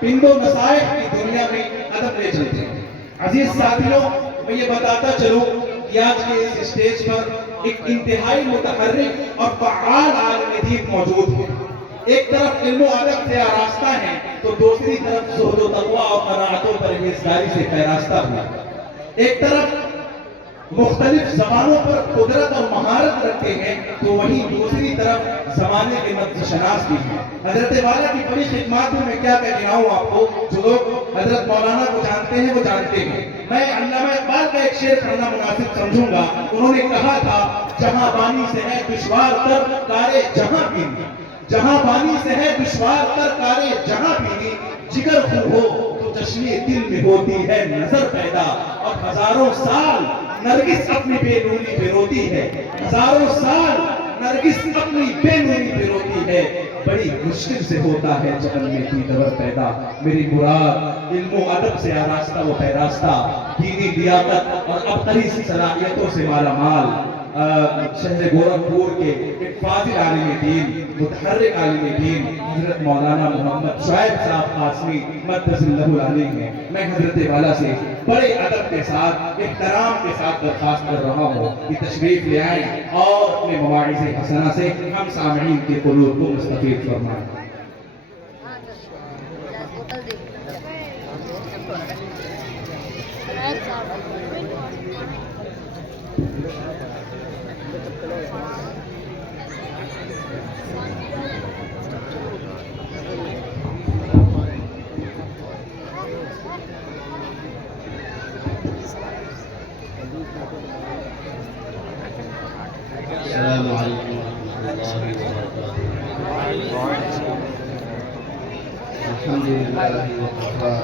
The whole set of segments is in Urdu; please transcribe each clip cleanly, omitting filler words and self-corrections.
پند و نصائح کی دنیا میں ادب لے چلتے ہیں۔ عزیز ساتھیوں، میں یہ بتاتا چلوں کہ آج کے اس اسٹیج پر ایک انتہائی متحرک اور فعال عالم دین موجود ہے۔ ایک طرف علم و ادب سے آراستہ ہے تو دوسری طرف زہد و تقویٰ اور قناعت و پرہیزگاری سے پیراستہ ہوا۔ ایک طرف مختلف زبانوں پر قدرت اور مہارت رکھتے ہیں تو وہیں دوسری طرف زمانے کے مدد شناس بھی ہیں۔ حضرت والا کی بڑی خدمات میں کیا کہنا ہوں آپ کو، جو لوگ حضرت مولانا کو جانتے ہیں وہ جانتے ہیں۔ میں علامہ اقبال کا ایک شعر پڑھنا مناسب سمجھوں گا۔ انہوں نے کہا تھا، جہاں بانی سے ہے دشوار تر کارے جہاں پینی، جہاں بانی سے ہے دشوار تر کارے جہاں پینی، جگر خون ہو تو چشمے دل میں ہوتی ہے نظر پیدا، اور ہزاروں سال نرگس اپنی بے نوری پہ روتی ہے، ہزاروں سال نرگس اپنی بے نوری پہ روتی ہے، بڑی مشکل سے ہوتا ہے جہن میں دیدور پیدا۔ میری مراد علم و ادب سے آراستہ و پیراستہ، دینی لیاقت اور عبقری صلاحیتوں سے مالا مال شہر گورکھپور کے ایک فاضل عالم دین، متحرک عالم دین حضرت مولانا محمد شعیب صاحب قاسمی مقدس اللہ العلی ہیں۔ میں حضرت والا سے بڑے ادب کے ساتھ، احترام کے ساتھ درخواست کر رہا ہوں کہ تشریف لے آئیں اور اپنے مواعظ حسنہ سے ہم سامعین کے قلوب کو مستفید فرمائیں۔ السلام علیکم ورحمۃ اللہ وبرکاتہ۔ الحمد للہ وکفیٰ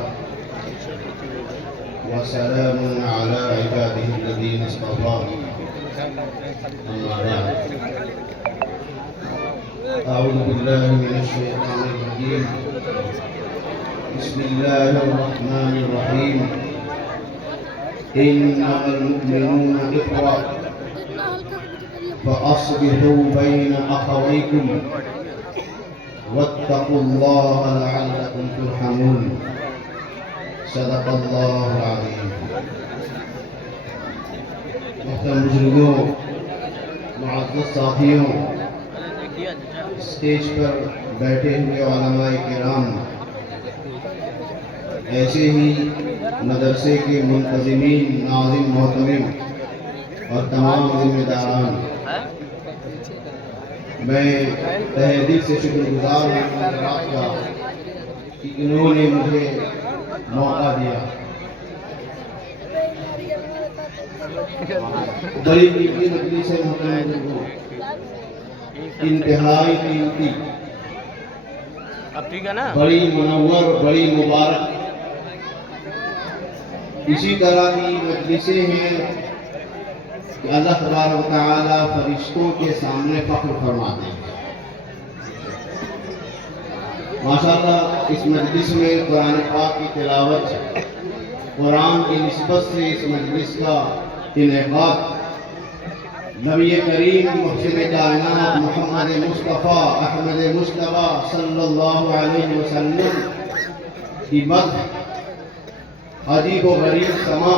وسلام علی عبادہ الذین اصطفیٰ، اما بعد، اعوذ باللہ من الشیطان الرجیم، بسم اللہ الرحمن الرحیم، انما المؤمنون اخوہ فأصلحوا بين أخويكم واتقوا الله لعلكم ترحمون، صدق اللہ العظیم۔ محترم بزرگوں، معزز ساتھیوں، اسٹیج پر بیٹھے ہوئے علماء کرام، ایسے ہی مدرسے کے منتظمین، ناظم، محتمم اور تمام ذمہ داران، میں تہہ دل سے شکر گزار ہوں حضرات کا کہ انہوں نے مجھے موقع دیا۔ بڑی نیکی مجلس سے محترم ہوں، انتہائی قیمتی، بڑی منور، بڑی مبارک، اسی طرح کی مجلسیں ہیں کہ اللہ تبارک و تعالیٰ فرشتوں کے سامنے فخر فرماتے ہیں۔ ماشاءاللہ اس مجلس میں قرآن پاک کی تلاوت، قرآن کی نسبت سے اس مجلس کا انعقاد نبی کریم محسن کائنات محمد مصطفیٰ احمد مصطفیٰ صلی اللہ علیہ وسلم کی مدح، عجیب و غریب سما،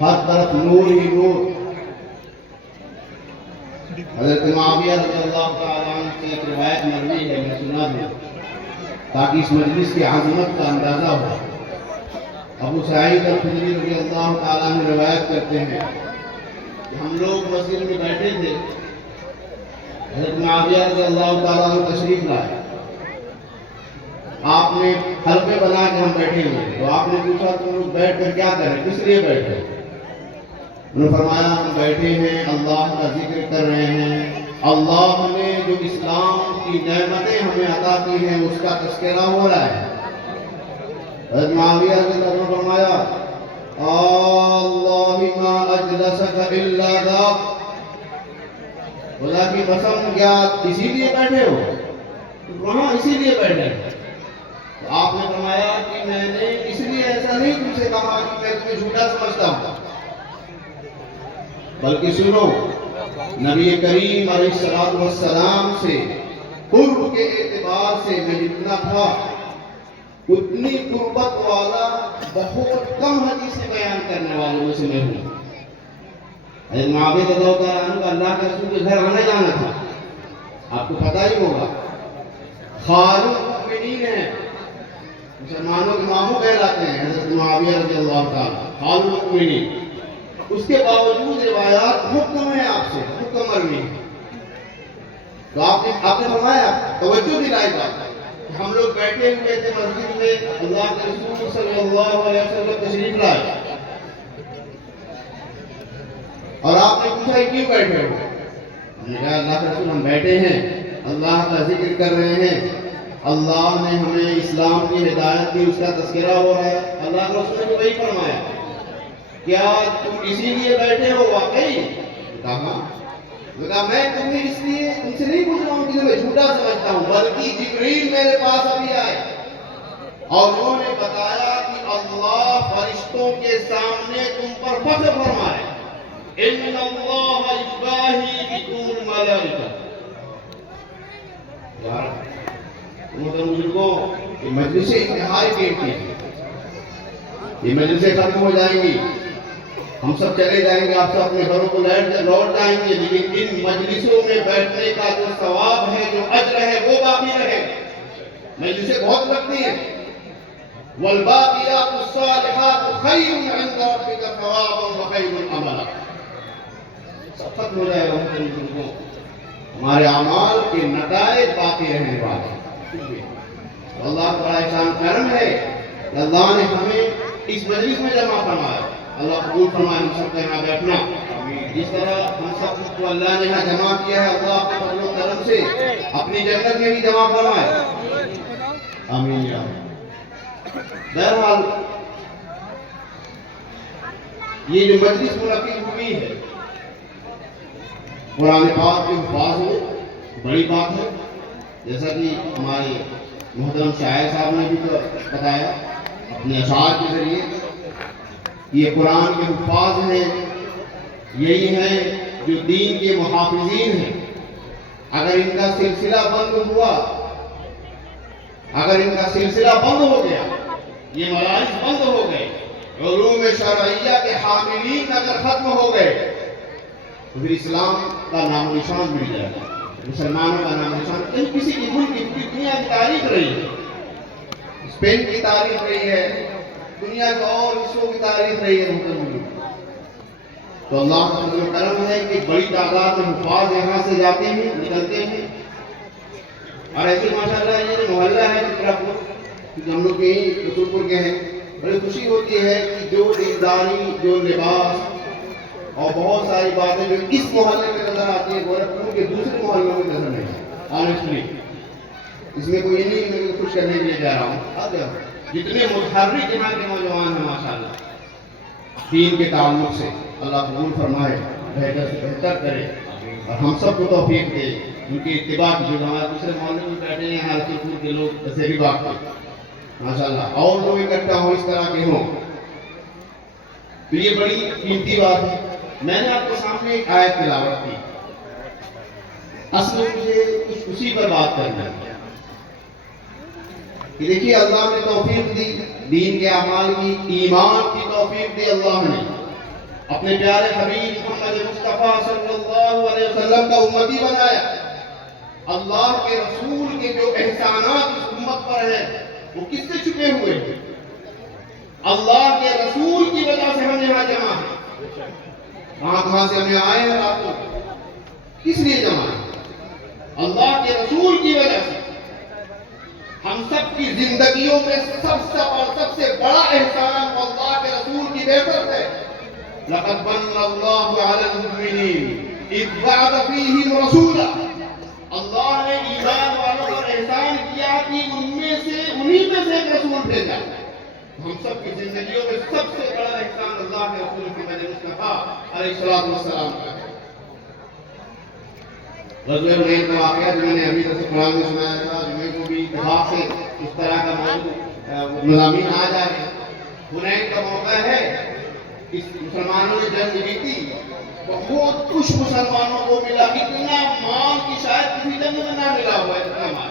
ہر طرف نور ہی نور۔ حضرت معاویہ رضی اللہ تعالیٰ عنہ سے ایک روایت مروی ہے، میں سنا دوں تاکہ اس مجلس کی عظمت کا اندازہ ہو۔ ابو سعید الخدری رضی اللہ تعالیٰ عنہ روایت کرتے ہیں کہ ہم لوگ مسجد میں بیٹھے تھے، حضرت معاویہ رضی اللہ تعالیٰ عنہ تشریف لائے، آپ نے حلقے بنا کے ہم بیٹھے ہوئے، تو آپ نے پوچھا تم لوگ بیٹھ کر کیا کریں، کس لیے بیٹھے؟ انہوں نے فرمایا ہم بیٹھے ہیں اللہ کا ذکر کر رہے ہیں، اللہ نے جو اسلام کی نعمتیں ہمیں عطا کی ہیں اس کا تذکرہ ہو رہا ہے۔ حضرت معاویہ رضی اللہ عنہ نے فرمایا اللہ ما اجلسک الا ذاک، خدا کی قسم کیا اسی لیے بیٹھے ہو؟ وہاں اسی لیے بیٹھے۔ تو آپ نے فرمایا کہ میں نے اس لیے ایسا نہیں تم سے کہا کہ میں تمہیں جھوٹا سمجھتا ہوں، بلکہ سنو نبی کریم علیہ السلام سے قرب کے اعتبار سے میں جتنا تھا اتنی قربت والا بہت کم حدیثیں بیان کرنے والوں میں سے میں ہوں. حضرت معاویہ رضی اللہ تعالیٰ عنہ کا اللہ کے رسول کے گھر آنا جانا تھا، آپ کو پتہ ہی ہوگا. خال المؤمنین ہیں، مسلمانوں کے ماموں کہلاتے ہیں حضرت معاویہ رضی اللہ تعالیٰ، خال المؤمنین. اس کے باوجود روایات بہت کم ہیں، آپ سے بہت کم مروی ہیں. تو آپ نے فرمایا، توجہ دلائی بات، ہم لوگ بیٹھے ہوئے تھے مسجد میں، اللہ کے رسول صلی اللہ علیہ وسلم تشریف لائے اور آپ نے پوچھا کیوں بیٹھے ہو؟ ہم نے کہا اللہ کے رسول ہم بیٹھے ہیں، اللہ کا ذکر کر رہے ہیں، اللہ نے ہمیں اسلام کی ہدایت دی، اس کا تذکرہ ہو رہا ہے. اللہ کے رسول نے وہی فرمایا، کیا تم اسی لیے بیٹھے ہو واقعی؟ کہا میں تمہیں اس لیے تم سے نہیں پوچھ رہا ہوں کہ تمہیں جھوٹا سمجھتا ہوں، بلکہ جبریل میرے پاس ابھی آئے اور انہوں نے بتایا کہ اللہ فرشتوں کے سامنے تم پر فخر فرمائے، ان اللہ یباہی بکم الملائکہ. یار محترم بزرگوں، یہ مجلسیں انتہائی قیمتی ہیں، یہ مجلسیں ختم ہو جائیں گی، ہم سب چلے جائیں گے، آپ سب اپنے گھروں کو لوٹ جائیں گے، لیکن ان مجلسوں میں بیٹھنے کا جو ثواب ہے، جو اجر ہے، وہ باقی رہے. مجلسیں بہت لگتی ہیں. والباقیات الصالحات خیر عند ربک ثوابا وخیر عملا. سب ختم ہو جائے گا، ہمارے اعمال کے نتائج باقی رہنے والے ہیں. اللہ کا بڑا احسان کرم ہے کہ اللہ نے ہمیں اس مجلس میں جمع فرمایا. اللہ قبول فرمائے ہم سب کا یہاں بیٹھنا. جس طرح ہم سب کو اللہ نے یہاں جمع کیا ہے، اللہ اپنے فضل و کرم سے اپنی جنت میں بھی جمع فرمائے. آمین یا رب. بہرحال یہ جو مجلس منعقد ہوئی ہے، قرآن پاک کے الفاظ میں بڑی بات ہے، جیسا کہ ہمارے محترم شاعر صاحب نے بھی بتایا اپنے اشعار کے ذریعے. یہ قرآن کے الفاظ ہیں، یہی ہیں جو دین کے محافظین ہیں. اگر ان کا سلسلہ بند ہوا، اگر ان کا سلسلہ بند ہو گیا، یہ مدارس بند ہو گئے، علوم شرعیہ کے حاملین اگر ختم ہو گئے، تو پھر اسلام کا نام و نشان مل جائے گا، مسلمانوں کا نام و نشان. کہیں کسی کی ملک کی دنیا کی تاریخ رہی ہے، اسپین کی تاریخ رہی ہے، دنیا کے اور حصوں کی تاریخ رہی ہے. تو اللہ کا فضل و کرم ہے کہ بڑی تعداد میں حفاظ یہاں سے جاتے ہیں، نکلتے ہیں. اور ایسے ماشاءاللہ یہ جو محلہ ہے کیونکہ ہم لوگ یہیں رسول پور کے ہیں، بڑی خوشی ہوتی ہے کہ جو دینداری، جو لباس اور بہت ساری باتیں جو اس محلے میں نظر آتی ہیں، گورکھپور کے دوسرے محلوں میں نظر نہیں آتی. آنیسٹلی اس میں کوئی نہیں میں خوش کرنے کے لیے جا رہا ہوں. آ جاؤ. جتنے متحرک یہاں کے نوجوان ہیں ماشاءاللہ دین کے تعلق سے، اللہ قبول فرمائے، بہتر سے بہتر کرے اور ہم سب کو توفیق دے ان کی اتباع کی. جو ہمارے دوسرے محلے میں بیٹھے ہیں یہاں رسول کے لوگ جیسے بھی بات کے ماشاءاللہ اور لوگ اکٹھا ہوں اس طرح کے ہوں، تو یہ بڑی قیمتی بات ہے. میں نے آپ کے سامنے ایک آیت تلاوت کی، اصل مجھے کچھ اسی پر بات کرنا ہے کہ دیکھیے اللہ نے توفیق دی دین کے اعمال کی، ایمان کی توفیق دی. اللہ نے اپنے پیارے حبیب محمد مصطفیٰ صلی اللہ علیہ وسلم کا امتی بنایا. اللہ کے رسول کے جو احسانات اس امت پر ہیں وہ کس سے چھپے ہوئے ہیں؟ اللہ کے رسول کی وجہ سے ہم یہاں جمع ہیں. کہاں سے ہمیں آئے ہیں رات کو، کس لیے جمع ہیں؟ اللہ کے رسول کی وجہ سے. ہم سب کی زندگیوں میں سب سے بڑا احسان اللہ کے رسول کی بعثت ہے. لقد من اللہ علی المؤمنین اذ بعث فیہم رسولا. اللہ نے ایمان والوں پر احسان کیا کہ انہی میں سے ایک رسول بھیجا. ہم سب کی زندگیوں میں سب سے بڑا احسان اللہ کے رسول محمد مصطفیٰ علیہ السلام کا ہے. غزوہ حنین کا واقعہ جو میں نے ابھی تک قرآن میں سنایا تھا، جمعے کو بھی اتفاق سے اس طرح کا موضوع مضامین آ جا رہے ہیں. حنین کا موقع ہے، اس مسلمانوں نے جنگ جیتی، بہت کچھ مسلمانوں کو ملا، اتنا مال کی شاید کسی جنگ میں نہ ملا ہوا ہے اتنا مال.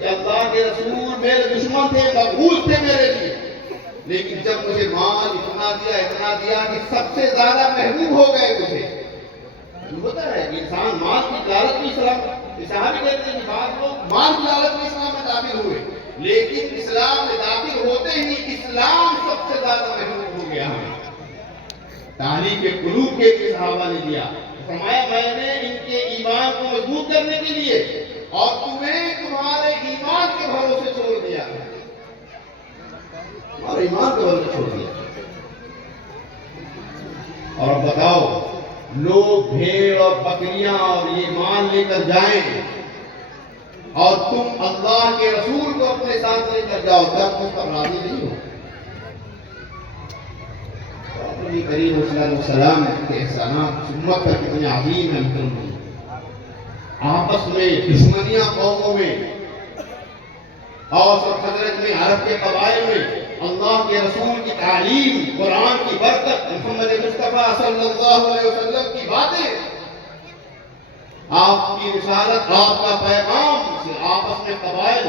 کہ اللہ کے رسول میرے دشمن تھے، مقبول تھے میرے لیے، لیکن جب مجھے مال اتنا دیا کہ سب سے زیادہ محبوب ہو گئے مجھے۔ ہوتا ہے کہ انسان مال کی لالچ میں اسلام، صحابی کہتے ہیں کہ بعض لوگ مال کی لالچ میں اسلام میں داخل ہوئے، لیکن اسلام میں داخل ہوتے ہی اسلام سب سے زیادہ محبوب ہو گیا ہمیں۔ تعلیم کے قلوب کے لیے صحابہ نے دیا، فرمایا میں نے ان کے ایمان کو مضبوط کرنے کے لیے اور تمہیں تمہارے ایمان کے بھروسے چھوڑ دیا، تمہارے ایمان کے بھروسے چھوڑ دیا۔ اور اب بتاؤ، لوگ بھیڑ اور بکریاں اور یہ مال لے کر جائیں اور تم اللہ کے رسول کو اپنے ساتھ لے کر جاؤ، تب اس پر راضی نہیں ہو۔ نبی کریم صلی اللہ علیہ وسلم کے احسانات امت پر کتنے عظیم ہیں۔ آپس میں دشمنیاں قوموں میں، اوس اور خزرج میں، عرب کے قبائل میں، اللہ کے رسول کی تعلیم، قرآن کی برکت، محمد مصطفیٰ صلی اللہ علیہ وسلم کی باتیں، آپ کی رسالت، آپ کا پیغام سے آپس میں قبائل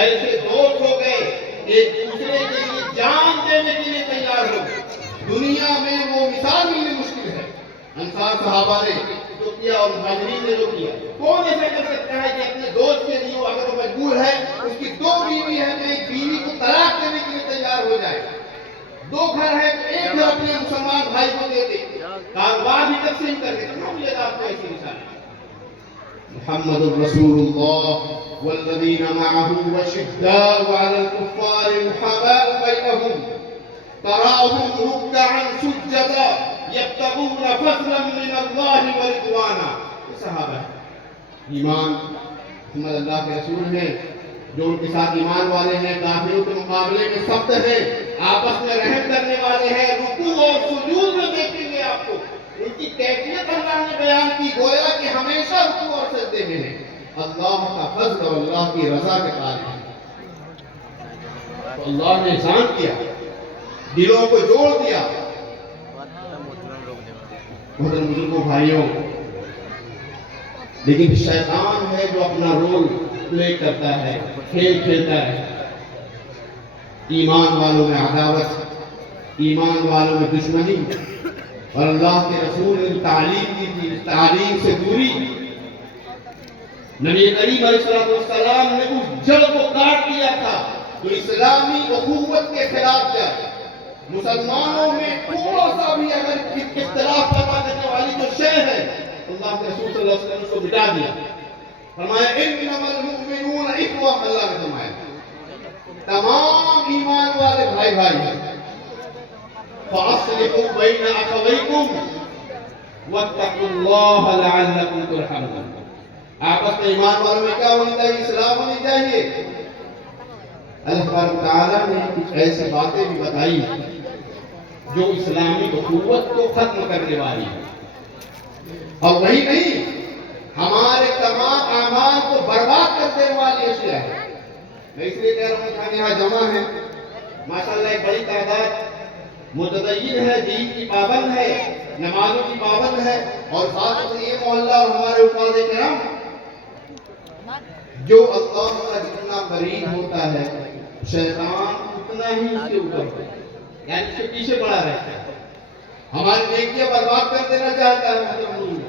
ایسے دوست ہو گئے، ایک دوسرے کے لیے جان دینے کے لیے تیار ہو گئے۔ دنیا میں وہ مثال ملنی مشکل ہے۔ انصار صحابہ نے جو کیا اور مہاجرین نے جو کیا، کون ایسا کر سکتا ہے کہ اپنے دوست کے لیے اگر وہ مجبور ہے، اس کی 2 بیوی ہے تو ایک بیوی کو طلاق دینے کے لیے تیار ہو جائے، 2 گھر ہے تو ایک گھر اپنے مسلمان بھائی کو دے دے، کاروبار بھی تقسیم کر کے، کہاں ملے گا آپ کو ایسی مثال؟ محمد رسول اللہ والذین معه وشداء علی الکفار رحماء بینہم تراهم رکعا سجدا یبتغون فضلا من اللہ ورضوانا۔ صحابہ ایمان، محمد اللہ کے رسول ہیں، جو ان کے ساتھ ایمان والے ہیں، کافروں کے مقابلے میں سخت ہیں، آپس میں رحم کرنے والے ہیں، رکوع اور سجود میں دیکھیں گے آپ کو ان کی کیفیت اللہ نے بیان کی، گویا کہ ہمیشہ رکوع اور سجدے میں ہیں، اللہ کا فضل اور اللہ کی رضا کے طالب ہیں۔ تو اللہ نے احسان کیا، دلوں کو جوڑ دیا۔ محترم بزرگوں، بھائیوں، لیکن شیطان ہے جو اپنا رول پلے کرتا ہے، کھیل کھیلتا ہے، ایمان والوں میں عداوت، ایمان والوں میں دشمنی، اور اللہ کے رسول نے تعلیم دی تھی، تعلیم سے دوری۔ نبی کریم علیہ السلام نے اس جڑ کو کاٹ دیا تھا جو اسلامی اخوت کے خلاف جائے۔ مسلمانوں میں تھوڑا سا بھی اگر اختلاف پیدا کرنے والی جو شے ہے، اللہ کے رسول صلی اللہ علیہ وسلم اس کو مٹا دیا، فرمایا انما المؤمنون اخوہ، اللہ نے فرمایا تمام ایمان والے بھائی بھائی ہیں۔ فاصلحوا بین اخویکم واتقوا اللہ لعلکم ترحمون۔ آپس میں ایمان والوں میں کیا ہونی چاہیے؟ اسلام ہونی چاہیے۔ اللہ تبارک تعالیٰ نے کچھ ایسی باتیں بھی بتائی جو اسلامی اخوت کو ختم کرنے والی ہے، اور وہی نہیں، ہمارے تمام اعمال کو برباد کر دینے والی اشیاء ہے۔ میں اس لیے کہہ رہا ہوں کہ یہاں جمع ہے، ماشاءاللہ ایک بڑی تعداد متدین ہے، دین کی پابند ہے، نمازوں کی پابند ہے، اور خاص طور یہ محلہ اور ہمارے استاد کرام جو اللہ کا جتنا قریب ہوتا ہے، شیطان اتنا ہی اس کے اوپر ہے، یعنی اس کے پیچھے پڑا رہتا ہے، ہماری نیکیاں برباد کر دینا چاہتا ہے۔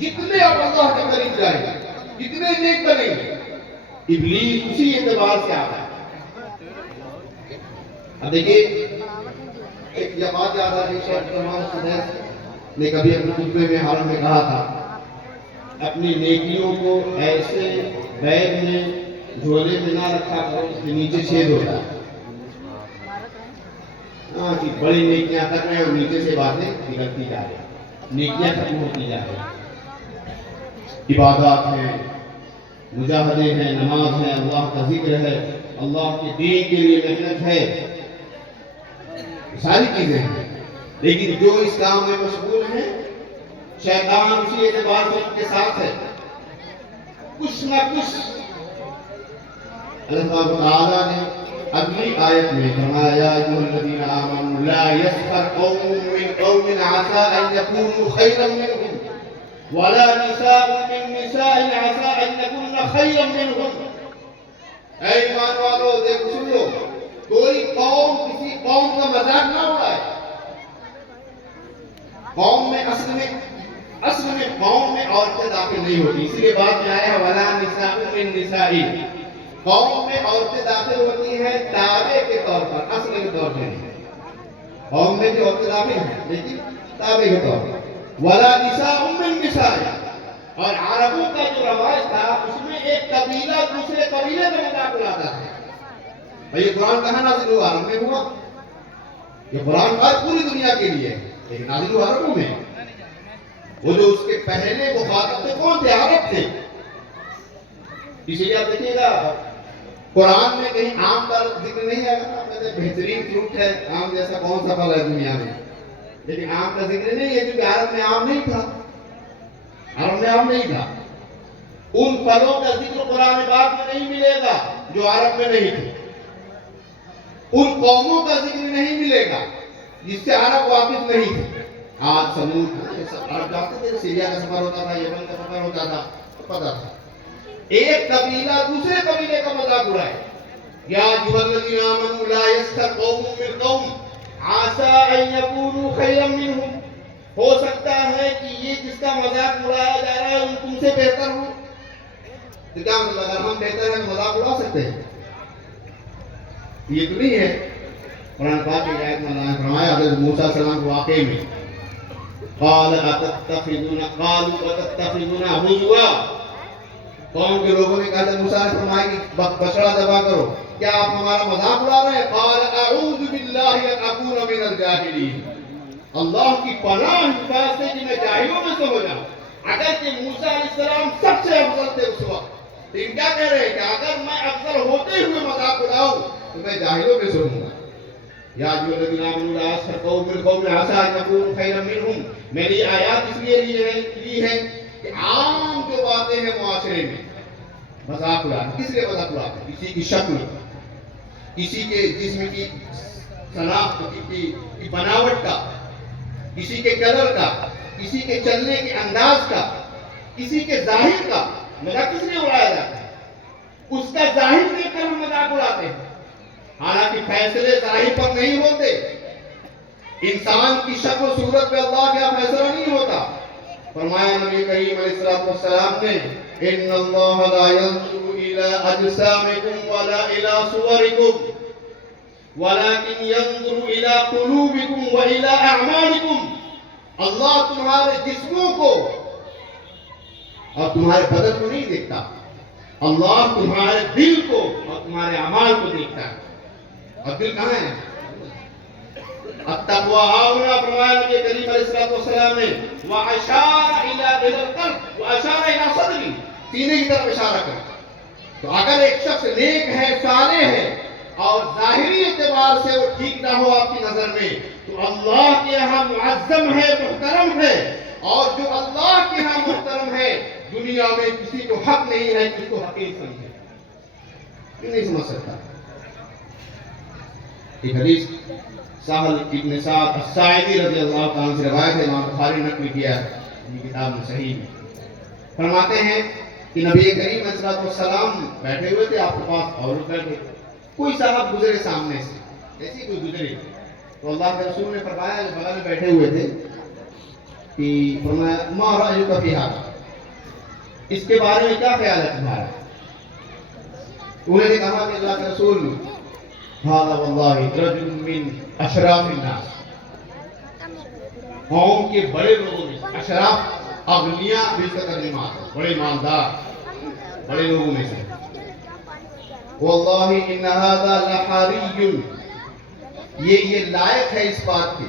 جتنے آپ اللہ کے قریب جائیں گے، جتنے نیک بنیں گے، ابلیس اسی اعتبار سے آتا ہے۔ اب دیکھیے، ایک یہ بات یاد آ رہی ہے، تمام سنیس نے کبھی اپنے خطبے میں حرم میں کہا تھا، اپنی نیکیوں کو ایسے بیگ میں جھولے میں نہ رکھا کرو اس کے نیچے چھید ہوتا ہے۔ ہاں کہ بڑی نیکیاں کر رہے ہیں اور نیچے سے باتیں بگڑتی جا رہی ہیں، نیکیاں ختم ہوتی جا رہی ہیں۔ عبادات ہیں، مجاہدے ہیں، نماز ہے، اللہ کا ذکر ہے، اللہ کے دین کے لیے محنت ہے، ساری چیزیں ہیں، لیکن جو اس کام میں مشغول ہیں، شیطان اسی اعتبار سے ان کے ساتھ ہے، کچھ نہ کچھ۔ اللہ تعالیٰ نے اگلی آیت میں فرمایا، یا ایھا الذین آمنوا لا یسخر قوم من قوم عسى ان یکونوا خیرا منهم ولا نساء من نساء عسى ان یکن خيرا منهم. اے ایمان والو دیکھو سن لو، کوئی قوم کسی قوم کا مذاق نہ اڑائے. قوم میں اصل میں قوم میں عورتیں داخل نہیں ہوتی، اسی لیے بات میں آیا ہے ولا نساء من نساء. قوم میں عورتیں داخل ہوتی ہیں تابع کے طور پر، اصل کے طور پر نہیں. قوم میں بھی عورتیں داخل ہیں لیکن تابع کے طور پر. ولا نساء من نساء. اور عربوں کا جو رواج تھا اس میں ایک قبیلہ دوسرے قبیلے کا مذاق اڑاتا تھا. یہ قرآن کہاں نازل ہوا؟ عرب میں ہوا. یہ قرآن بات پوری دنیا کے لیے ہے لیکن نازل ہوا عربوں میں. وہ جو اس کے پہلے مخاطب تھے کون تھے؟ عرب تھے. اسی لیے آپ دیکھیے گا قرآن میں کہیں آم کا ذکر نہیں آیا. بہترین فروٹ ہے آم جیسا کون سا پھل ہے دنیا میں، لیکن آم کا ذکر نہیں ہے کیونکہ عرب میں آم نہیں تھا. عرب میں آم نہیں تھا. ان پھلوں کا ذکر قرآن پاک میں نہیں ملے گا جو عرب میں نہیں تھے. ان قوموں کا ذکر نہیں ملے گا جس سے عرب واقف نہیں تھے. آج سمود عرب جاتے تھے، سیریا کا سفر ہوتا تھا، یمن کا سفر ہوتا تھا، پتا تھا. ایک قبیلہ دوسرے قبیلے کا مذاق اڑائے. یا ایھا الذین آمنوا لا یسخر قوم من قوم عسى ان یکونوا خیرا منهم. ہو سکتا ہے کہ یہ جس کا مذاق اڑایا جا رہا ہے ان تم سے بہتر ہو. تو کیا مطلب اگر ہم بہتر ہیں تو مذاق اڑا سکتے ہیں؟ یہ تو نہیں ہے. قرآن پاک کی آیت میں اللہ نے فرمایا حضرت موسیٰ علیہ السلام کے واقعے میں قالوا اتتخذون هزوا. قوم کے لوگوں نے کہا تھا موسیٰ نے فرمایا کہ بچڑا ذبح کرو، کیا آپ ہمارا مذاق اڑا رہے ہیں؟ قال اعوذ باللہ ان اکون من الجاہلین. اللہ کی پناہ اس بات سے کہ میں جاہلوں میں سے ہو جاؤں. اگرچہ موسیٰ علیہ السلام سب سے افضل تھے اس وقت، لیکن کیا کہہ رہے ہیں کہ اگر میں افضل ہوتے ہوئے مذاق اڑاؤں تو میں جاہلوں میں سے ہوں گا. یا ایھا الذین آمنوا لا یسخر قوم من قوم عسى ان یکونوا خیرا منهم. میری آیات اس لیے لی ہے کہ عام جو باتیں ہیں معاشرے میں مذاق اڑاتے. کس لیے مذاق اڑاتے؟ کسی کی شکل، کسی کے جسم کی شناخت کی بناوٹ کا، کسی کے کلر کا، کسی کے چلنے کے انداز کا، کسی کے ظاہر کا مذاق کس لیے اڑایا جاتا ہے؟ اس کا ظاہر دیکھ کر ہم مذاق اڑاتے ہیں. حالانکہ فیصلے ظاہر پر نہیں ہوتے. انسان کی شکل و صورت پہ اللہ کا فیصلہ نہیں ہوتا. فرمایا نبی کریم علیہ السلام نے ان اللہ لا ينظر الى اجسامکم ولا الى صورکم ولكن ينظر الى قلوبکم والى اعمالکم. اللہ تمہارے جسموں کو اور تمہارے بدن کو نہیں دیکھتا، اللہ تمہارے دل کو اور تمہارے اعمال کو دیکھتا ہے. اور دل کہاں ہے؟ التقوی ہاہنا. فرمایا نبی کریم علیہ السلام نے واشار الى القلب واشار الى صدری. سینے کی طرف اشارہ کر. تو اگر ایک شخص نیک ہے، صالح ہے اور ظاہری اعتبار سے وہ ٹھیک نہ ہو آپ کی نظر میں تو اللہ کے یہاں معظم ہے، محترم ہے. اور جو اللہ کے یہاں محترم ہے دنیا میں کسی کو حق نہیں ہے کہ اس کو حقیر سمجھے. یہ نہیں سمجھ سکتا. ایک حدیث سہل ابن سعد الساعدی رضی اللہ تعالیٰ سے روایت ہے، امام بخاری نے نقل کیا ہے اپنی کتاب میں صحیح میں. فرماتے ہیں کہ نبی کریم علیہ السلام بیٹھے ہوئے تھے، آپ کے پاس اور بیٹھے. کوئی صاحب گزرے سامنے سے، ایسی کوئی گزرے تو اللہ کے رسول نے فرمایا جو بغل میں بیٹھے ہوئے تھے کہ فرمایا ما رأیک فی ھذا، اس کے بارے میں کیا خیال ہے تمہارا؟ انہوں نے کہا کہ اللہ کے رسول ھذا واللہ رجل من اشراف الناس، قوم کے بڑے لوگوں میں. اشراف اغنیاء بھی اس کا ترجمہ ہے، بڑے مالدار بڑے لوگوں میں سے. واللہ ان ھذا لحری، یہ لائق ہے اس بات کے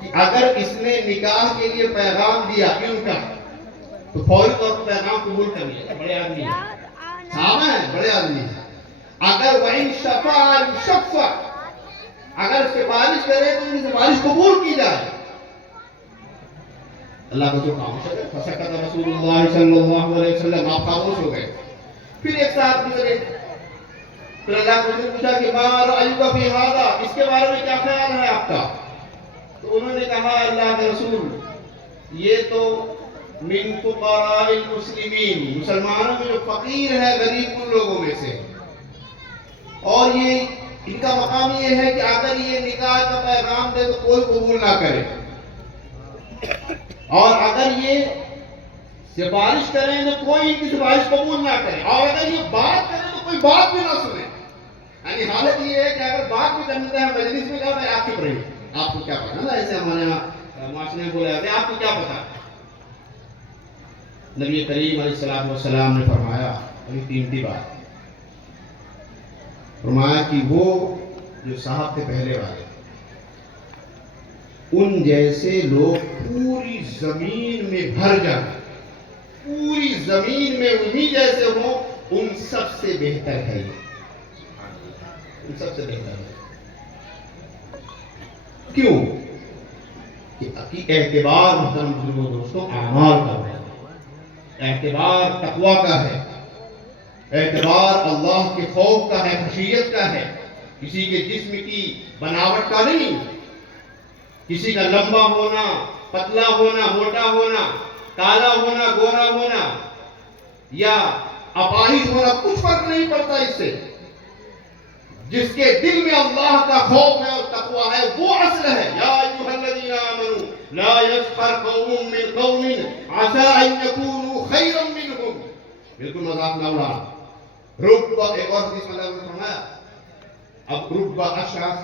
کہ اگر اس نے نکاح کے لیے پیغام دیا ان کا تو فوری طور پر پیغام قبول کر لیا. بڑے آدمی ہیں، صحابہ ہیں، بڑے آدمی ہیں. اگر وَإِن شَفَعَ يُشَفَّعْ، اگر سفارش کرے تو ان کی سفارش قبول کی جائے. اللہ کا جو خاموش ہے. فسکت رسول اللہ صلی اللہ علیہ وسلم، آپ خاموش ہو گئے. پھر ایک صاحب گزرے، پھر اللہ کو پوچھا کہ ما رأیک فی ھذا، اس کے بارے میں کیا خیال ہے آپ کا؟ تو انہوں نے کہا اللہ کے رسول یہ تو من فقراء المسلمین، مسلمانوں میں جو فقیر ہے، غریب ان لوگوں میں سے. اور یہ ان کا مقام یہ ہے کہ اگر یہ نکاح کا پیغام دے تو کوئی قبول نہ کرے، اور اگر یہ سفارش کریں تو کوئی ان کی سفارش قبول نہ کرے، اور اگر یہ بات کریں تو کوئی بات بھی نہ سنے. یعنی حالت یہ ہے کہ اگر بات بھی کرنے ہے مجلس میں کہا آپ چپ رہیے، آپ کو کیا پتا نا، ایسے ہمارے یہاں معاشرے میں بولے جاتے ہیں آپ کو کیا پتا. نبی کریم علیہ السلام نے فرمایا ابھی قیمتی بات، فرمایا کہ وہ جو صاحب تھے پہلے والے، ان جیسے لوگ پوری زمین میں بھر جائیں، پوری زمین میں انہی جیسے ہوں، ان سب سے بہتر ہے یہ، ان سب سے بہتر ہے. کیوں کہ اعتبار محترم بزرگوں دوستوں اعمال کا ہے، اعتبار تقوی کا ہے، اعتبار اللہ کے خوف کا ہے، خشیت کا ہے. کسی کے جسم کی بناوٹ کا نہیں، کسی کا لمبا ہونا، پتلا ہونا، موٹا ہونا، کالا ہونا، گورا ہونا یا اپاہج ہونا، کچھ فرق نہیں پڑتا اس سے. جس کے دل میں اللہ کا خوف ہے اور تقوی ہے وہ اصل ہے. یا ایھا الذین آمنوا لا یسخر قوم من قوم عسى ان یکونوا خیرا منهم. بالکل مذاق نہ اڑانا. رب ایک اور حدیث میں اللہ نے فرمایا اب رب اشعث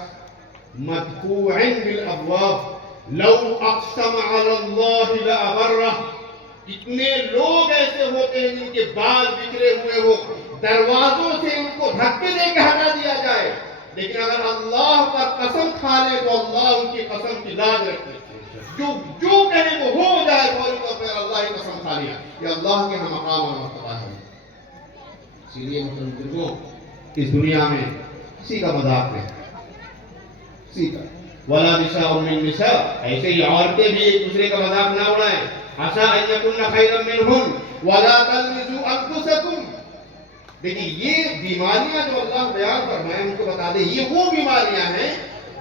مدفوع بالابواب لو اقسم علی اللہ لابرہ. کتنے لوگ ایسے ہوتے ہیں جن کے بال بکھرے ہوئے ہو، دروازوں سے ان کو دھکے دے کے ہٹا دیا جائے، لیکن اگر اللہ پر قسم کھا لے تو اللہ ان کی قسم کی لاج رکھتے، جو کہے وہ ہو جائے، فوری طور پر اللہ کی قسم کھا لیا. یہ اللہ کے ہم مقام اور مرتبہ ہے. اسی لیے محترم بزرگوں اس دنیا میں کسی کا مذاق نہیں، کسی کا ولا نساء من نساء، ایسے ہی عورتیں بھی ایک دوسرے کا مذاق نہ اڑائیں. عسى ان يكن خيرا منهن ولا تلمزوا انفسكم. دیکھیے یہ بیماریاں جو اللہ بیان فرمائے ان کو بتا دیں، یہ وہ بیماریاں ہیں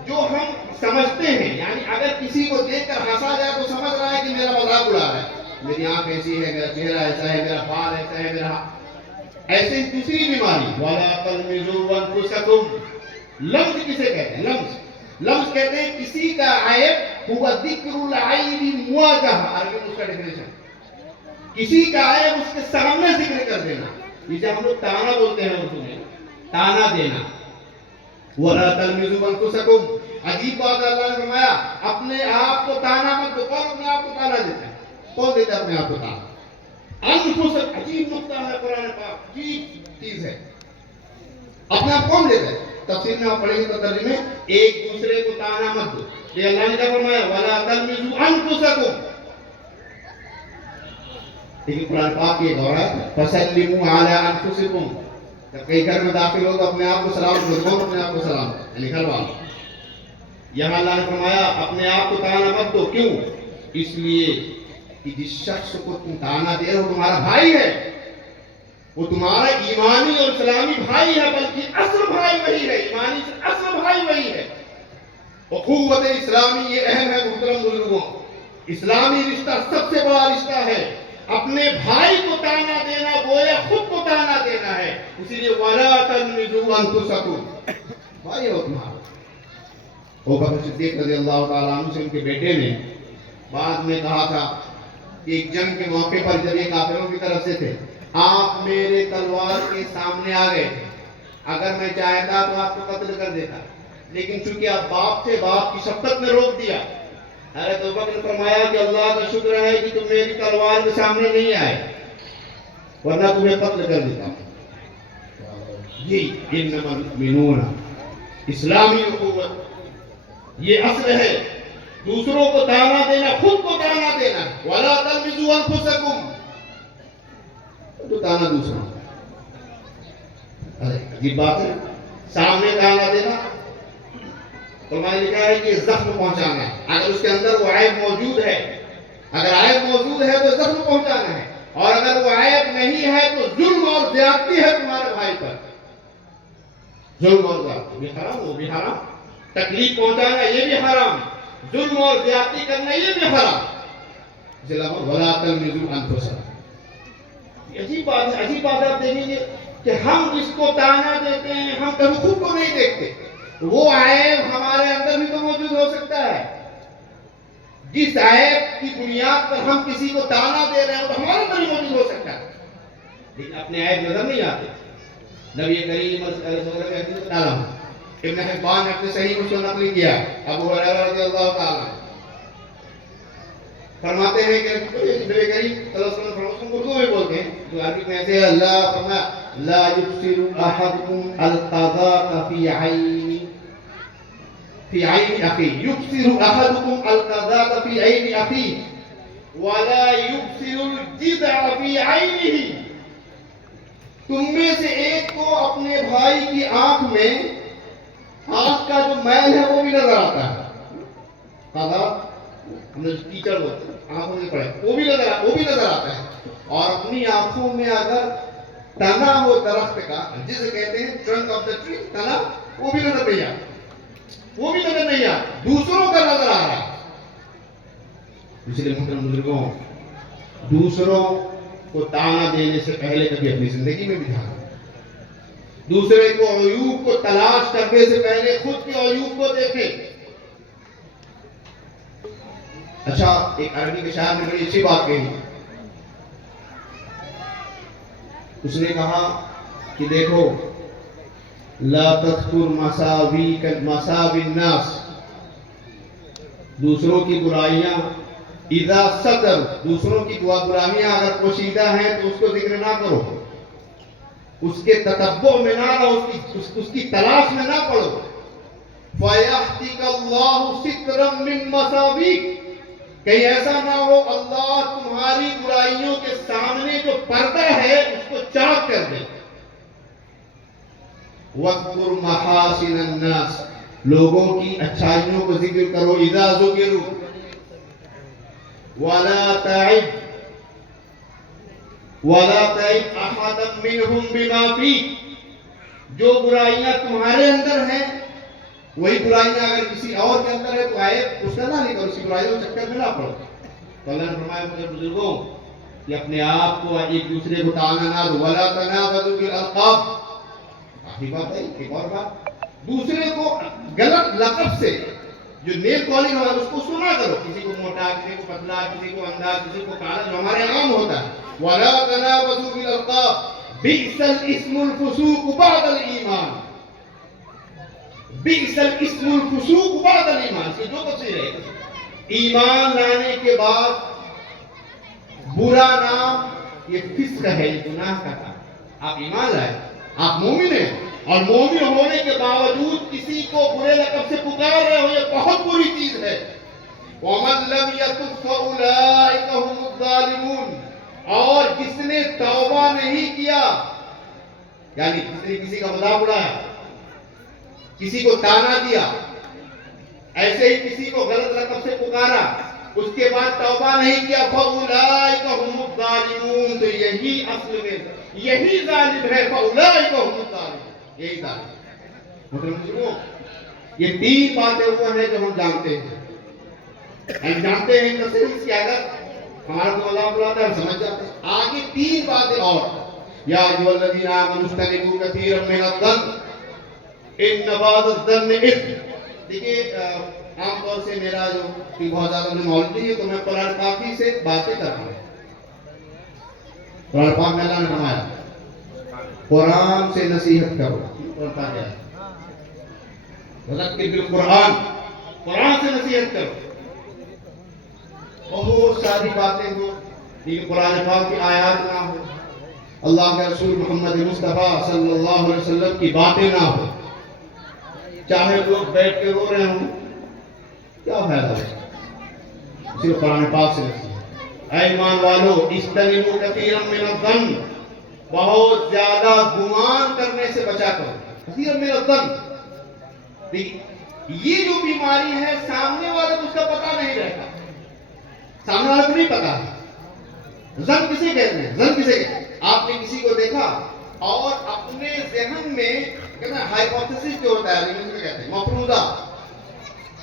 جو ہم سمجھتے ہیں. یعنی اگر کسی کو دیکھ کر ہنسا جائے تو سمجھ رہا ہے کہ میرا مذاق اڑا رہا ہے، میری آنکھ ایسی ہے، میرا چہرہ ایسا ہے، میرا بال ایسا ہے، میرا ایسے ہی. دوسری بیماری ولا تلمزوا انفسكم. لمز کسے کہتے ہیں؟ لمز کہتے ہیں کسی کا عیب ہوا ذکر العیب مواجہہ، عربی میں اس کا ڈیفینیشن، کسی کا عیب اس کے سامنے ذکر کر دینا. جسے ہم لوگ تانا بولتے ہیں اردو میں، تانا دینا. وَلَا تَلْمِزُوا أَنفُسَكُمْ. عجیب بات اللہ نے فرمایا اپنے آپ کو تانا مت دو. کون اپنے آپ کو تانا دیتا ہے؟ کون دیتا ہے اپنے آپ کو تانا؟ انفسک. عجیب نقطہ ہے قرآن پاک، عجیب چیز ہے. اپنے آپ کون دیتا ہے؟ تفسیر میں آپ پڑھیں گے تو ترجمے ایک دوسرے کو تانا مت دو. یہ اللہ نے کیا فرمایا؟ وَلَا تَلْمِزُوا أَنفُسَكُمْ. لیکن قرآن پاک یہ دور ہے فَسَلِّمُوا عَلَىٰ أَنفُسِكُمْ. جب کئی گھر میں داخل ہو تو اپنے آپ کو سلام کرو، اپنے آپ کو سلام، یعنی گھر والوں. یہاں اللہ نے فرمایا اپنے آپ کو تانا مت دو. کیوں؟ اس لیے کہ جس شخص کو تم تانا دے رہے ہو تمہارا بھائی ہے، وہ تمہارا ایمانی اور اسلامی بھائی ہے، بلکہ اصل بھائی وہی ہے، ایمانی سے اصل بھائی وہی ہے. اخوت اسلامی یہ اہم ہے محترم بزرگوں. اسلامی رشتہ سب سے بڑا رشتہ ہے. اپنے بھائی کو تانا دینا گویا خود کو تانا دینا ہے. اسی لیے وَلَا تَلْمِزُوا أَنفُسَكُمْ. بھائی ہو تمہارا. ابوبکر صدیق رضی اللہ تعالیٰ عنہ سے ان کے بیٹے نے بعد میں کہا تھا کہ ایک جنگ کے موقع پر جب یہ کافروں کی طرف سے تھے، آپ میرے تلوار کے سامنے آ گئے، اگر میں چاہتا تو آپ کو قتل کر دیتا، لیکن چونکہ آپ باپ تھے، باپ کی شفقت نے روک دیا. حضرت ابوبکر نے فرمایا کہ اللہ کا شکر ہے کہ تم میری تلوار کے سامنے نہیں آئے، ورنہ تمہیں قتل کر دیتا. یہ انما المؤمنون اسلامی اخوت یہ اصل ہے. دوسروں کو تانا دینا، خود کو تانا دینا. وَلَا تَلْمِزُوا أَنفُسَكُمْ. تو تانا دوسرا عجیب بات ہے. سامنے تانا دینا علماء نے لکھا ہے کہ زخم پہنچانا ہے. اگر اس کے اندر وہ عیب موجود ہے، اگر عیب موجود ہے تو زخم پہنچانا ہے، اور اگر وہ عیب نہیں ہے تو ظلم اور زیادتی ہے تمہارے بھائی پر. ظلم اور زیادتی بھی حرام، وہ بھی حرام. تکلیف پہنچانا یہ بھی حرام، ظلم اور زیادتی کرنا یہ بھی حرام. ولا تلمزوا انفسکم. عجیب بات ہے. آپ دیکھیں گے کہ ہم جس کو تانا دیتے ہیں ہم کبھی خود کو نہیں دیکھتے. وہ عیب ہمارے اندر بھی تو موجود ہو سکتا ہے. جس عیب کی بنیاد پر ہم کسی کو تانا دے رہے ہیں وہ ہمارے اندر بھی موجود ہو سکتا ہے، لیکن اپنے عیب نظر نہیں آتے. نبی کریم صلی اللہ علیہ وسلم کے حدیث تعالیٰ ابن حبان نے اپنے صحیح مسلم نقل کیا. ابو ہریرہ رضی اللہ تعالیٰ فرماتے ہیں کہ نبی کریم صلی اللہ علیہ وسلم فرماتے اردو میں بولتے ہیں جو عربی میں ایسے اللہ فرمایا لا یبصر احدکم القضاء فی عین اخی یبصر احدکم القضاء فی عین اخی ولا یبصر الجدع فی عینہ. تم میں سے ایک کو اپنے بھائی کی آنکھ میں آنکھ کا جو میل ہے وہ بھی نظر آتا ہے. قضاء ہم نے ٹیچر ہوتے ہیں آنکھوں میں پڑھے وہ بھی نظر آتا ہے. اور اپنی آنکھوں میں اگر تنا ہو درخت کا جسے کہتے ہیں ٹرنک آف دا ٹری تنا وہ بھی نظر نہیں آتا. دوسروں کا نظر آ رہا ہے. اس لیے محترم بزرگوں دوسروں کو تانا دینے سے پہلے کبھی اپنی زندگی میں بھی دھیان دوسرے کو عیوب کو تلاش کرنے سے پہلے خود کے عیوب کو دیکھیں. اچھا ایک عربی کے شاعر نے بڑی اچھی بات کہی. اس نے کہا کہ دیکھو لا تذکر مساوی الناس، دوسروں کی برائیاں اذا صدر، دوسروں کی برائیاں اگر پوشیدہ ہیں تو اس کو ذکر نہ کرو، اس کے تتبع میں نہ رہو، اس کی تلاش میں نہ پڑو. فَيَحْتِكَ اللَّهُ سِتْرًا مِّن مَّسَاوِيكَ، کہیں ایسا نہ ہو اللہ تمہاری برائیوں کے سامنے جو پردہ ہے اس کو چاک کر دے. وَاذْكُرْ مَحَاسِنَ النَّاسِ، لوگوں کی اچھائیوں کو ذکر کرو. اِذَا ذُكِرُوا وَلَا تَعِبْ أَحَدًا مِّنْهُمْ بِمَا فِيكَ، جو برائیاں تمہارے اندر ہیں وہی برائیاں اگر کسی اور کے اندر ہے تو عیب اس کا نہ لے کر اسی برائیوں کے چکر میں نہ پڑو. تو اللہ نے فرمایا مجھے بزرگوں کہ اپنے آپ کو ایک دوسرے کو تانا نہ دو. وَلَا تَنَابَزُوا بِالْأَلْقَابِ، آخری بات ہے ایک اور بات، دوسرے کو غلط لقب سے جو نیک کالنگ ہے اس کو سنا کرو. کسی کو موٹا، کسی کو پتلا، کسی کو اندھا، کسی کو کالا، جو ہمارے عام ہوتا ہے. وَلَا تَنَابَزُوا بِالْأَلْقَابِ بِئْسَ الْإِسْمُ الْفُسُوقُ بَعْدَ الْإِيمَانِ. بِئْسَ الْإِسْمُ الْفُسُوقُ بَعْدَ الْإِيمَانِ، اس کی جو تفسیر ہے ایمان لانے کے بعد برا نام یہ فسق ہے، یہ گناہ کا کام. آپ ایمان لائے، آپ مومن ہیں، اور مومن ہونے کے باوجود کسی کو برے لقب سے پکار رہے ہو یہ بہت بری چیز ہے. وَمَن لَّمْ يَتُبْ فَأُولَٰئِكَ هُمُ الظَّالِمُونَ، اور جس نے توبہ نہیں کیا، یعنی جس نے کسی کا مذاق اڑایا، کسی کو تانا دیا، ایسے ہی کسی کو غلط لقب سے پکارا، اس کے بعد توبہ نہیں کیا، فَأُولَٰئِكَ هُمُ الظَّالِمُونَ، تو یہی اصل میں یہی ظالم ہے. فَأُولَٰئِكَ هُمُ الظَّالِمُونَ، یہی ظالم. یہ تین باتیں وہ ہیں جو ہم جانتے ہیں. ہم جانتے ہیں تصریف کی اگر ہمارا تو اللہ بلاتا ہے ہم سمجھ جاتے ہیں. آگے تین باتیں اور، یا ایھا الذین آمنوا اجتنبوا کثیرا من الظن ان بعض الظن اثم. دیکھیے عام طور سے میرا جو بہت زیادہ مولوی ہے تو میں قرآن پاک سے باتیں کر رہا ہوں. قرآن پاک میں اللہ نے فرمایا قرآن سے نصیحت کرو. قرآن پاک ہے وذکر بالقرآن، قرآن سے نصیحت کرو. بہت ساری باتیں ہو لیکن قرآن پاک کی آیات نہ ہو، اللہ کے رسول محمد مصطفیٰ صلی اللہ علیہ وسلم کی باتیں نہ ہو، چاہے لوگ بیٹھ کے رو رہے ہوں، کیا فائدہ ہے؟ صرف قرآن پاک سے نصیحت. اے ایمان والو اجتنبوا کثیرا من الظن، بہت زیادہ گمان کرنے سے بچا کرو. کثیرا من الظن، یہ جو بیماری ہے سامنے والے کو اس کا پتہ نہیں رہتا، سامنے والے کو نہیں پتا. ظن کسے کہتے ہیں؟ ظن کسے کہتے ہیں؟ آپ نے کسی کو دیکھا اور اپنے ذہن میں کہتے ہیں ہائپوتھیسس جو ہوتا ہے انگلش میں کہتے ہیں مفروضہ،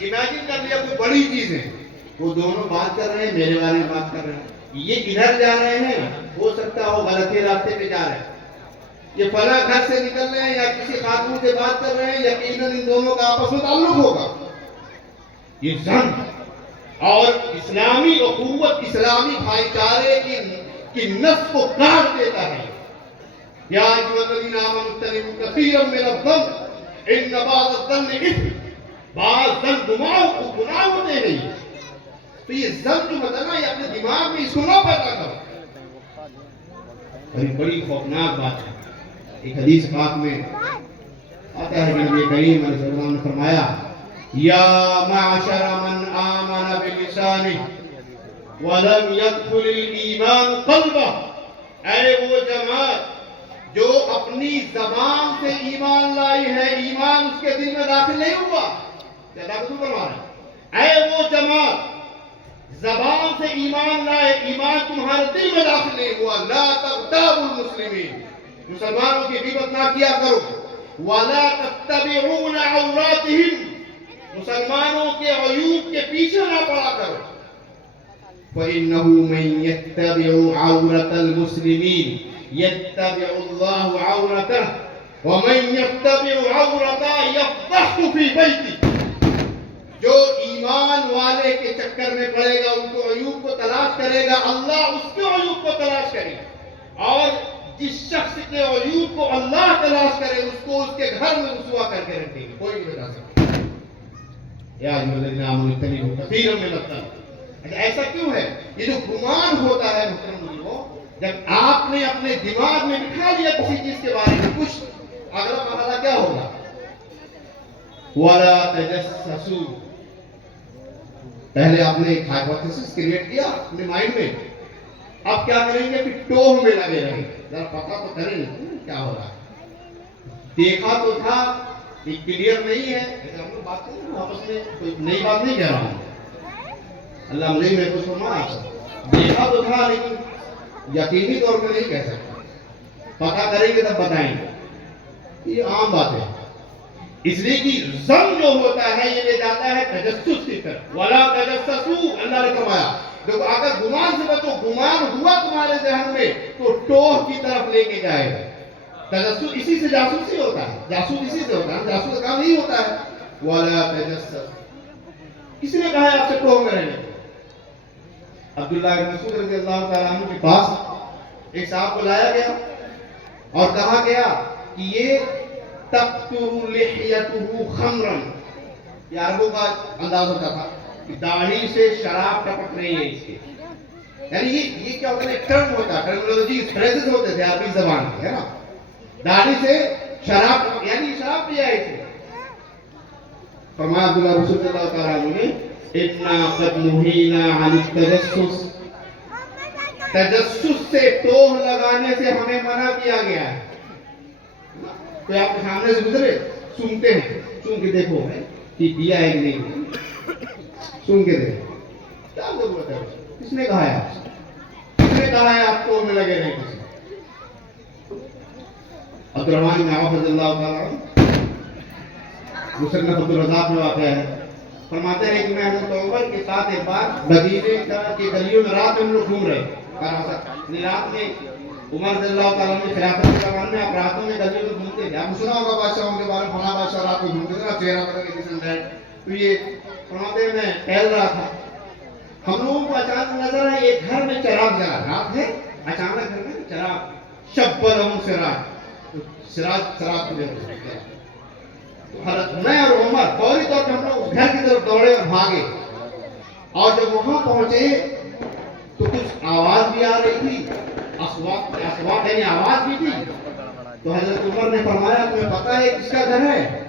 امیجن کر لیا کوئی بڑی چیز ہے وہ دونوں بات کر رہے ہیں، میرے بارے میں بات کر رہے ہیں، یہ ادھر جا رہے ہیں، ہو سکتا ہو غلطی راستے پہ جا رہے ہیں، یہ فلاں گھر سے نکل رہے ہیں یا کسی خاتون سے بات کر رہے ہیں، یقیناً ان دونوں کا آپس میں تعلق ہوگا۔ یہ زن اور اسلامی اخوت، اسلامی بھائی چارے کی نس کو کاٹ دیتا ہے۔ یا ایھا الذین آمنوا اجتنبوا کثیرا من الظن ان بعض الظن اثم، بعض ظن گناہ ہوتے ہیں۔ تو یہ ظن جو مطلب ہے، یہ اپنے دماغ میں اس کو نہ پیدا کرو۔ بڑی خوفناک بات ہے۔ ایک حدیث پاک میں آتا ہے کہ نبی کریم علیہ السلام نے فرمایا، یا معشر من آمن بلسانہ ولم يدخل الایمان قلبہ، اے وہ جماعت جو اپنی زبان سے ایمان لائی ہے، ایمان اس کے دل میں داخل نہیں ہوا۔ کیا داخل فرما رہا ہے؟ اے وہ جماعت زبان سے ایمان لائے، ایمان تمہارے دل میں داخل نہیں ہوا، لا تغتابوا المسلمین، مسلمانوں کی غیبت نہ کیا کرو، ولا تتبعون عوراتہم، مسلمانوں کے عیوب کے پیچھے نہ پڑا کرو، فإنه من يتبع عورة المسلمين يتبع الله عورته ومن يتبع عورته يفضحه في بيته، جو ایمان والے کے چکر میں پڑے گا، ان کو عیوب کو تلاش کرے گا، اللہ اس کے عیوب کو تلاش کرے گا، اور جس شخص کے عیوب کو اللہ تلاش کرے اس کو اس کے گھر میں رسوا کر کے رکھے گا، کوئی نہیں بتا سکتا۔ یا ایھا الذین آمنوا اجتنبوا کثیرا من الظن۔ ایسا کیوں ہے؟ یہ جو گمان ہوتا ہے محترم بزرگوں، جب آپ نے اپنے دماغ میں بٹھا لیا کسی چیز کے بارے میں کچھ، اگلا مرحلہ کیا ہوگا؟ وَلَا تَجَسَّسُوا، پہلے آپ نے ایک ہائپوتھیسس کریٹ کیا اپنے مائنڈ میں، اب کیا کریں گے؟ پھر ٹوہ میں لگے رہیں گے، ذرا پتہ تو کریں کیا ہو رہا ہے۔ دیکھا تو تھا، یہ کلیئر نہیں ہے، جیسے ہم لوگ بات کریں نا آپس میں، کوئی نئی بات نہیں کہہ رہا ہوں، اللہ مجھے محفوظ فرمائے آپ سے، دیکھا تو تھا لیکن یقینی طور پر نہیں کہہ سکتا، پتہ کریں گے تب بتائیں گے، یہ عام بات ہے۔ اس لیے کہ ظن جو ہوتا ہے یہ لے جاتا ہے تجسس کی طرف، ولا تجسسوا، اللہ نے فرمایا دیکھو اگر گمان سے بچو، گمان ہوا تمہارے ذہن میں تو ٹوہ کی طرف لے کے جائے گا۔ تجسس اسی سے جاسوسی ہوتا ہے، جاسوس اسی سے ہوتا ہے، جاسوس کا کام نہیں ہوتا ہے۔ ولا تجسس، کس نے کہا ہے آپ سے ٹوہ میں رہنے؟ عبداللہ بن مسعود رضی اللہ تعالیٰ عنہ کے پاس ایک صاحب کو لایا گیا اور کہا گیا کہ یہ تقطر لحیتہ خمرا، یہ عربوں کا انداز ہوتا تھا کہ داڑھی سے شراب ٹپک رہی ہے اس کے، یعنی یہ کیا ہوتا ہے، ایک ٹرم ہوتا ہے، ٹرمنالوجی فریزز ہوتے تھے عربی زبان میں، ہے نا، داڑھی سے شراب یعنی شراب پیا ہے اس نے۔ فرمایا عبداللہ رسول اللہ تعالیٰ عنہ نے، اِنَّا قَدْ نُهِينَا عَنِ التَّجَسُّسِ، تجسس سے ٹوہ لگانے سے ہمیں منع کیا گیا ہے۔ کوئی آپ کے سامنے سے گزرے، سنتے ہیں، سن کے دیکھو کہ دیا ہے کہ نہیں، سن کے دیکھو، کیا ضرورت ہے؟ کس نے کہا ہے آپ سے؟ کس نے کہا ہے آپ ٹوہ میں لگے رہے؟ کسی عبدالرحمن بن عوف رضی اللہ تعالیٰ عنہ، مصنف عبدالرزاق میں واقع ہے، فرماتے ہیں کہ میں حضرت عمر کے ساتھ ایک بار مدینے کی گلیوں میں رات میں ہم لوگ گھوم رہے ہیں، رات میں عمر رضی اللہ تعالیٰ نے خلافت کے زمانے میں آپ راتوں میں گلیوں میں گھومتے تھے، آپ نے سنا ہوگا بادشاہوں کے بارے میں، فلاں بادشاہ رات کو گھومتے تھے نا، چہرہ بدل کے دس اینڈ، تو یہ فرماتے ہیں میں ٹہل رہا تھا، ہم لوگوں کو اچانک نظر آیا ایک گھر میں چراغ جلا، رات ہے اچانک گھر میں چراغ، شب لہم سراج، سراج چراغ کے لیے، میں اور عمر فوری طور پہ ہم لوگ اس گھر کی طرف دوڑے اور بھاگے، اور جب وہاں پہنچے تو کچھ آواز بھی آ رہی تھی، اصوات یعنی آواز بھی تھی، تو حضرت عمر نے فرمایا تمہیں پتہ ہے کس کا گھر ہے؟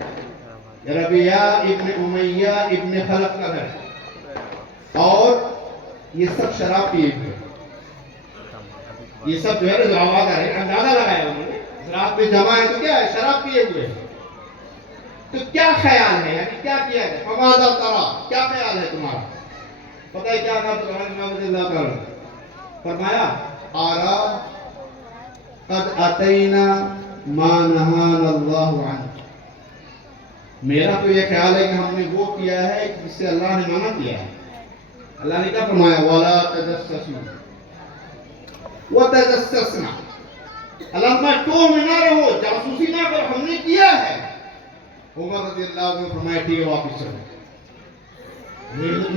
ربیعہ ابن امیہ ابن خلف کا گھر ہے، اور یہ سب شراب پیے ہوئے، یہ سب جو ہے جو آواز آ رہی ہے، اندازہ لگایا انہوں نے، رات میں جمع ہے تو کیا ہے؟ شراب پیے ہوئے، تو کیا خیال ہے، یعنی کیا کیا ہے؟ فماذا ترى، کیا خیال ہے تمہارا؟ پتہ ہے کیا کہا تو رضی اللہ تعالیٰ فرمایا، آرا قد اتینا ما نہانا اللہ عنہ، میرا تو یہ خیال ہے کہ ہم نے وہ کیا ہے جس سے اللہ نے منع کیا ہے، اللہ نے کیا فرمایا وَلَا تَجَسَّسُوا وَتَجَسَّسْنَا اللہ فرمایا ٹو میں نہ رہو جاسوسی نہ کرو ہم نے کیا ہے عمر رضی اللہ عنہ فرمایا ٹھیک ہے واپس چلو